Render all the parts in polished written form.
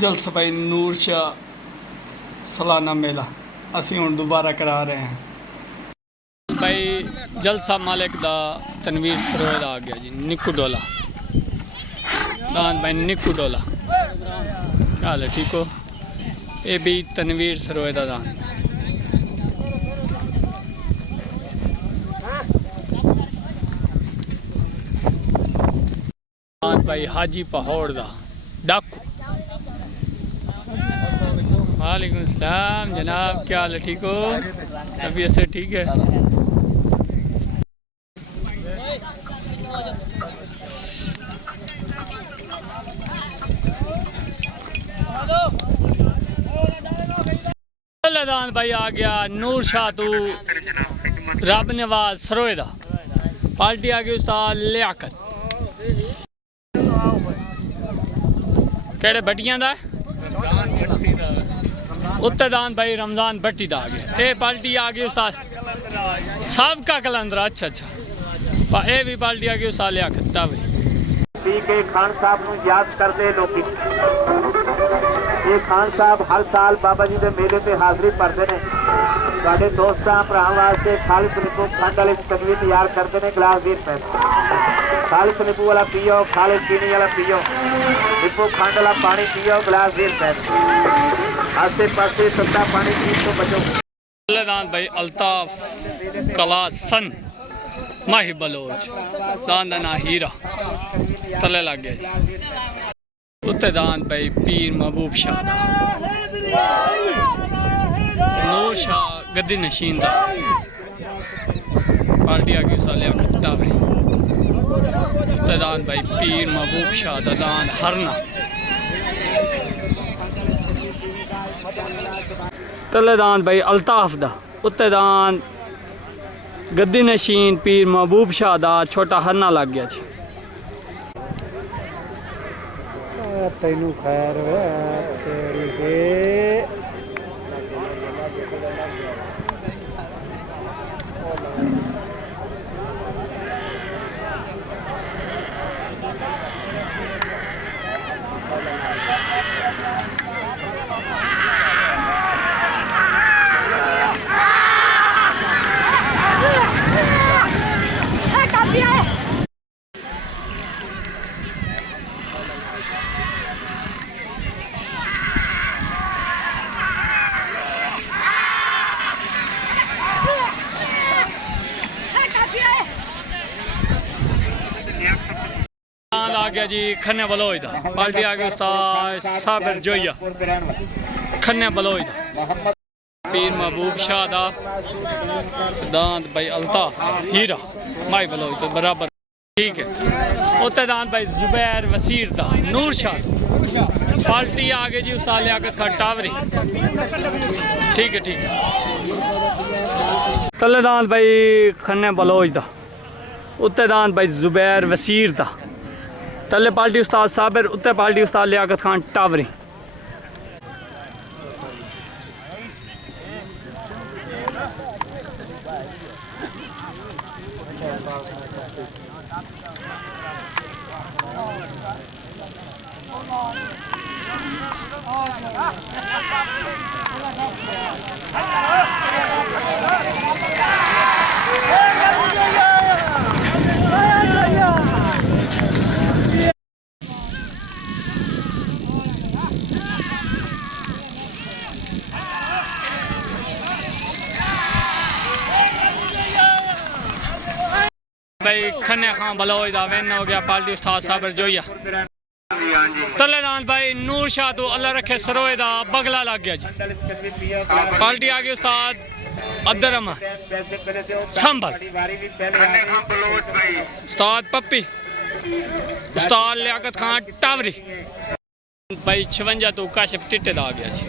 जलसा भाई नूर शाह सालाना मेला असी हुण दोबारा करा रहे हैं भाई। जलसा मालिक दा तनवीर सरोए दा आ गया जी। निक्कू डोला दान भाई निक्कू डोला क्या हाल है, ठीक हो? ये भी तनवीर सरोए दा दान। भाई हाजी पहाड़ दा डाकू। वालेकुम सलाम जनाब, क्या हाल है, ठीक हो? तबीयत से ठीक है? दान भाई आ गया नूर शाह तू रब नवाज सरोए दा। पार्टी आ गई उस्ताद लियाकत केड़े भट्टियां दा उत्ते दान भाई रमजान भट्टी दा आ गया। ये पार्टी आ गई उस्ताद सबका कलंदरा। अच्छा अच्छा ये भी पार्टी आ गई उस्ताद लियाकत दा भाई। पी के खान साहब नूं याद करदे लोकी। ये खान साहब हर साल बाबा जी के मेले से हाजिरी भरते हैं। साढ़े दोस्तों भरावां वास्ते खालिस नींबू खंड वाली चटनी तैयार करते हैं। गिलास 20 रुपए खालिस नींबू वाला पियो, खालिस चीनी वाला पियो, नींबू खंड वाला पानी पियो, गिलास 20 रुपए। आसे पासे सस्ता पानी पी तो बचो। दान भाई अल्ताफ कला सन माही बलोच दान दा ना हीरा तले लग गया। उत्ते दान भाई पीर महबूब शाह दा नूर शाह गद्दी नशीन दा पार्टी आ गई सालिया खट्टा भाई। उत्ते दान भाई पीर महबूब शाह दा दान हरना तले दान भाई अल्ताफ दा। उत्ते दान गद्दी नशीन पीर महबूब शाह दा छोटा हरना लग गया जी। तैनू खैर आ गया जी खन्ने बलोच दा। पार्टी आ गई उस्ताद साबिर जोइया खन्ने बलोच दा। पीर महबूब शाह दा दांत भाई अल्ताफ हीरा माई बलोच तो बराबर ठीक है। उत्ते दांत भाई जुबैर वसीर दा नूर शाह। पार्टी आ गई जी उस्ताद लियाकत खान टावरी। ठीक है ठीक है। तले दांत भाई खन्ने बलोच दा। उत्ते दांत भाई जुबैर वसीर दा। तले पार्टी उस्ताद साबिर, उत्ते पार्टी उस्ताद लियाकत खान टावरी। भाई खन्ने खां बलोच दा विन हो गया पार्टी उस्ताद साबिर जोइया। तले दान भाई नूर शाह तो अल्लाह रखे सरोए दा बगला लग गया जी। पार्टी आ गई उस्ताद अब्दुर रहमान संभल, उस्ताद पप्पी, उस्ताद लियाकत खान टावरी। भाई 56 तो काशिफ टिट्टे दा आ गया जी।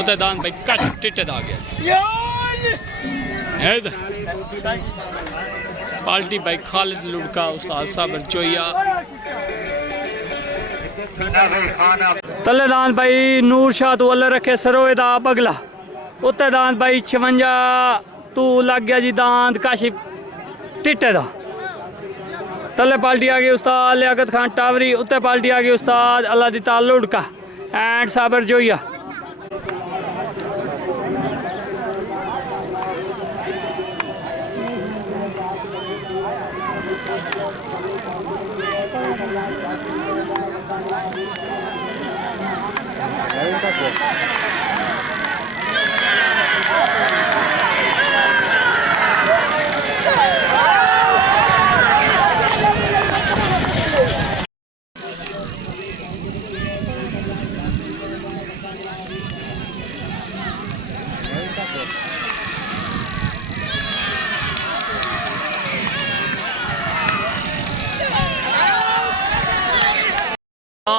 उते दान भाई काशिफ टिट्टे दा आ गया। पार्टी भाई खालिद लुड़का उस्ताद साबिर जोइया। तले दान भाई नूर शाह तू अल्लाह रखे सरोए दा बगला। उत्ते दान भाई 56 तू लग गया जी दांत काशिफ टिट्टे दा। तले पार्टी आ गई उस्ताद लियाकत खान टावरी, उत्ते पार्टी आ गई उस्ताद अल्लाह दी तालुड़ का एंड साबर जोइया।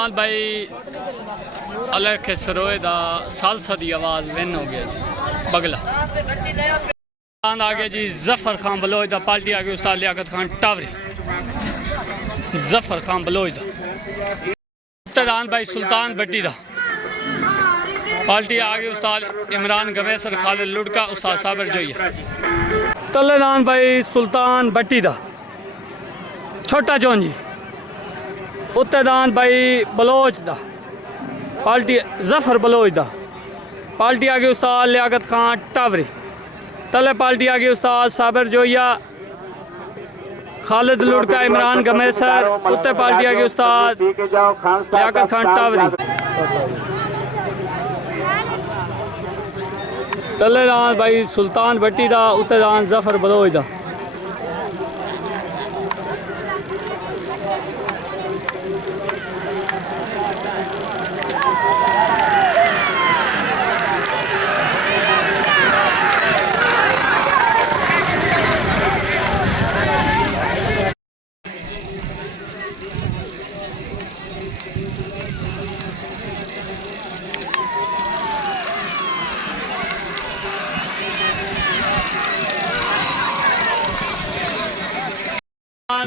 भाई अलग के सरोए दा सालसा दी आवाज़ विन हो गया बगला आ गया जी। जफर खान बलोच दा पार्टी आ गई उस्ताद लियाकत खान टावरी। जफर खान बलोच दा इब्तदान भाई सुल्तान भट्टी दा पार्टी आ गई उस्ताद इमरान गवेसर खालिद लुड़का उस्ताद साबर जोइया। तलेदान भाई सुल्तान भट्टी दा छोटा चौंजी। उत्तेदान भाई बलोच दा पार्टी जफर बलोच दा पार्टी आ गई उस्ताद लियाकत खान टावरी। तले पार्टी आ गई उस्ताद साबर जोइया खालिद लुड़का इमरान गमेसर। उत्ते पार्टी आ गई उस्ताद लियाकत खान टावरी। तलेदान भाई सुल्तान भट्टी दा उत्तेदान जफर बलोच दा।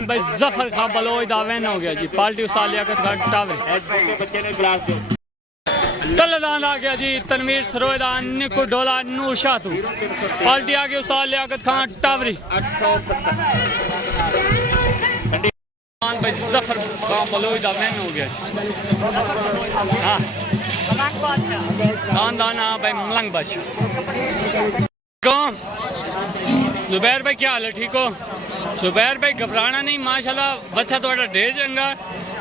भाई जफर खान बलोच दा विन हो गया जी। पार्टी उस्ताद लियाकत खान टावरी। तलेदान आ गया जी तनवीर सरोएदान निकू डोला नूर शातू। पार्टी आ गई उस्ताद लियाकत खान टावरी। भाई जफर खान बलोच दा विन हो गया हाँ खानदाना भाई मलंग बादशाह। कौन जुबैर भाई क्या हाल है ठीक हो? जुबैर भाई घबराना नहीं माशाल्लाह बच्चा थोड़ा ढेर चंगा।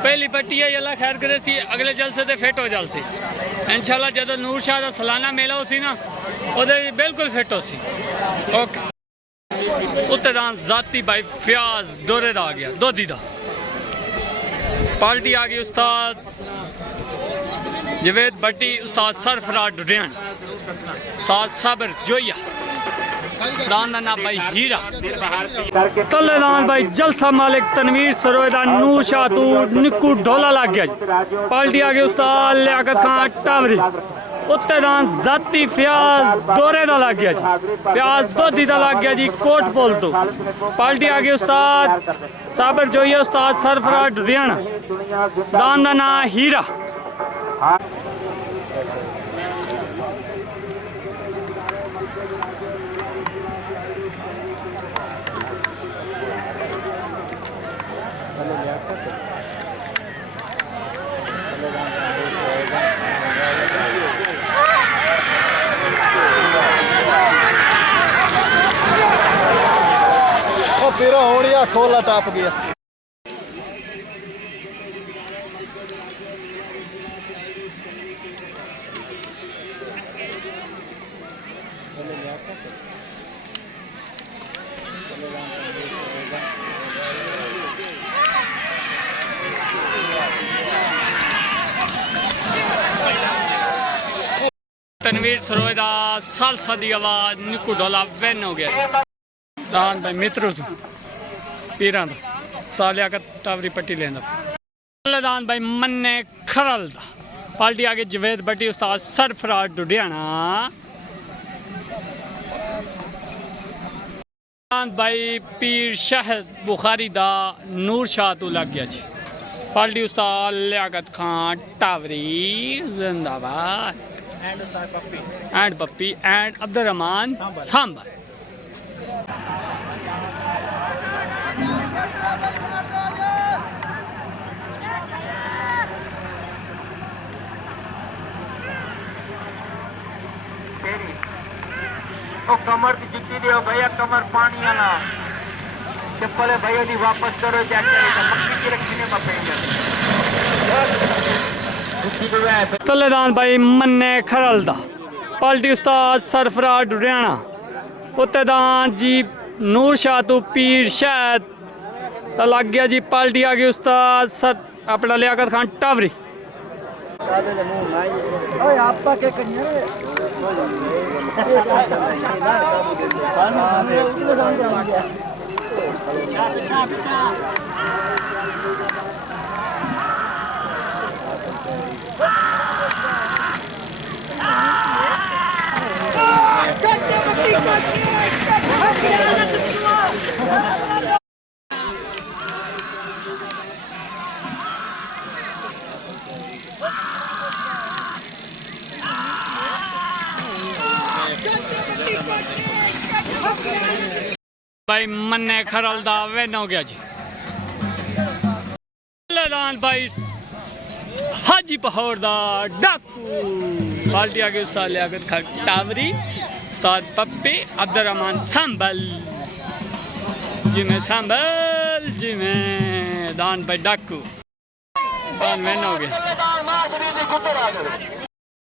पहली पट्टी है अल्लाह खैर करे सी अगले जलसे ते फिट हो जलसी इंशाल्लाह। जदों नूर शाह दा सालाना मेला हो सी ना ओदे बिल्कुल फिट हो सी। ओके उत्तेदान जाती भाई फ्याज डोरे दा आ गया दोधी दा। पार्टी आ गई उस्ताद जवेद भट्टी उस्ताद सरफराज डुडियान उस्ताद साबर जोइया। दाना भाई हीरा। तलेदान भाई जलसा मालिक तनवीर सरोएदा नूर शातू निक्कू ढोला लग गया जी। पार्टी आ गई उस्ताद लियाकत खान टावरी। उत्तेदान जाती फ्याज डोरे दा लग गया जी। फ्याज दोधी दा लग गया जी कोट बोल तो। पार्टी आ गई उस्ताद साबर जोइया उस्ताद सरफराज डुडियाना दाना हीरा। फिर होनिया खोला टप गया। तनवीर सरोएदा सालसा दी आवाज निक्कू ढोला विन हो गया। दान भाई मित्रों तो पीरां दा सालियाकत टावरी पट्टी लेंदा। दान भाई मन्ने खरल दा पार्टी आगे जवेद भट्टी उस्ताद सरफराज डुडियाना। दान भाई पीर शाहद बुखारी दा नूर शाह तू लग गया जी। पार्टी उस्ताद लियाकत खान टावरी जिंदाबाद एंड पप्पी एंड अब्दुर्रहमान सांबर। ਉਹ ਕਮਰ ਦੀ ਜੁੱਤੀ ਦਿਓ ਭਈਆ ਕਮਰ ਪਾਣੀ ਵਾਲਾ ਚੱਪਲ ਭਈਆ ਦੀ ਵਾਪਸ ਕਰੋ ਚੈੱਕ ਕਰੇ ਤਾਂ ਮੱਕੀ ਦੀ ਰੱਖੀ ਨੇ ਮਪੇਂਗੇ ਜੁੱਤੀ ਦੇ ਵੇ ਤਲੇਦਾਨ ਭਾਈ ਮੰਨੇ ਖਰਲ ਦਾ ਪਾਲਟੀ ਉਸਤਾਦ ਸਰਫਰਾਜ਼ ਲੁਧਿਆਣਾ ਉੱਤੇਦਾਨ ਜੀ ਨੂਰ ਸ਼ਾਹ ਤੋਂ ਪੀਰ ਸ਼ਾਇਦ ਤਾਂ ਲੱਗ ਗਿਆ ਜੀ ਪਾਲਟੀ ਆ ਗਈ ਉਸਤਾਦ ਸਰ ਆਪਣਾ ਲਿਆਕਤ ਖਾਨ ਟਾਵਰੀ ਓਏ ਆਪਾ ਕੇ ਕੰਨੇ भाई मन्ने खरल दा विन हो गया जी तलेदान भाई हाजी पहौड़ दा डाकू पार्टी आगे उस्ताद लियाकत खान टावरी उस्ताद पप्पी अब्दुर्रहमान संभल जी में दान भाई डाकू दान विन हो गया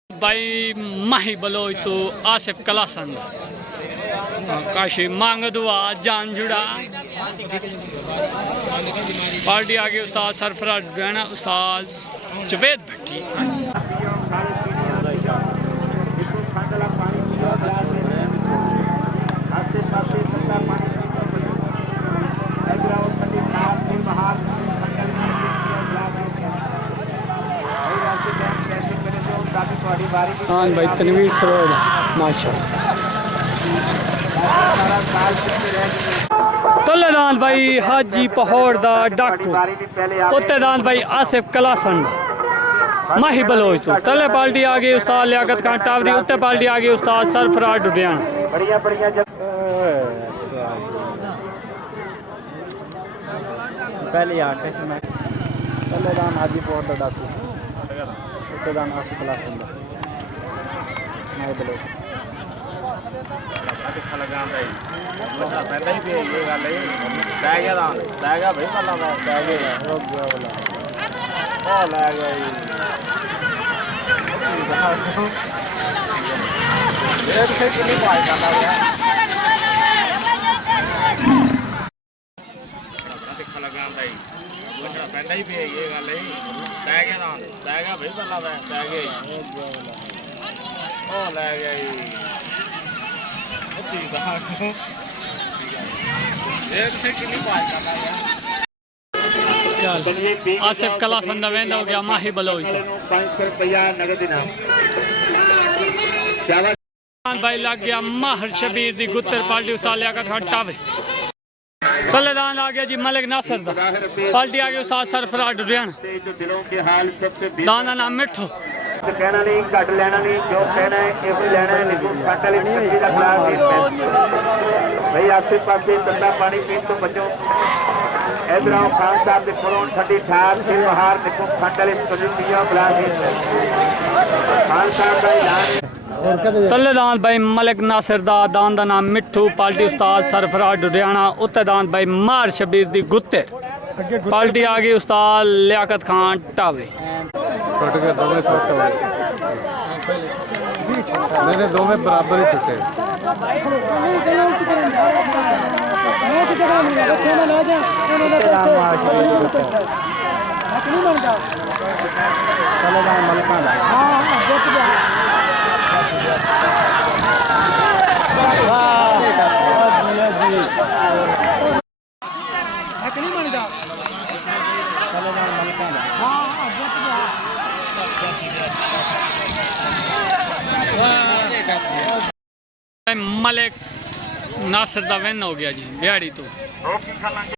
भाई माही बलोच तो आसिफ कलासन काशी मांग दुआ जान जुड़ा पार्टी आगे उस्ताद सरफराज लुधियाना उस्ताद जुबैद भट्टी हाँ भाई तनवीर सरोज माशाल्लाह तलेदान भाई हाजी पहौड़ दा डाकू उत्तेदान भाई आसिफ कलासन माही बलोच तो तले पार्टी आ गई उस्ताद लियाकत खान टावरी उत्ते पार्टी आ गई उस्ताद सरफराज लुधियाना पहले आके से मैं तलेदान हाजी पहौड़ दा डाकू उत्तेदान आसिफ कलासन दा मैं बलो लगा भाई पहले ही ये गल है लै गया भाई वाला मैं लै गया हो गया वाला ओ लै गई ये तो कितनी बात करना है लगा भाई पहले ही ये गल है लै गया भाई वाला मैं लै गया हो गया वाला ओ लै गई आसिफ कलासन दा विन हो गया माही बलोच भाई लग गया माहर शबीर दी गुत्तर पार्टी उस्ताद लियाकत खान टावे तलेदान आ गया जी मलिक नासिर दा पार्टी आ गई उस्ताद सरफराज लुधियाना दान दा नाम मिठो कहना नहीं घट लेना नहीं जो कहना है ये भी लेना है निकू खट्टा वाली सब्जी का गिलास भाई आसे पासे ठंडा पानी पीने तो बचो इधर आओ खान साहब के कोलों ठंडी ठार से बाहर निकू खट्टा वाली सब्जी पियो गिलास खान साहब का ऐलान तलेदान भाई मलिक नासिर दा दान दा नाम मिठू पार्टी उस्ताद सरफराज लुधियाना उत्तेदान भाई मार शबीर दी गुत्ते पार्टी आ गई उस्ताद लियाकत खान टावे कट गए दोनों छोटे मैंने दो में बराबर ही छुट्टे मलिक नासिर दा विन हो गया जी बिहाड़ी तो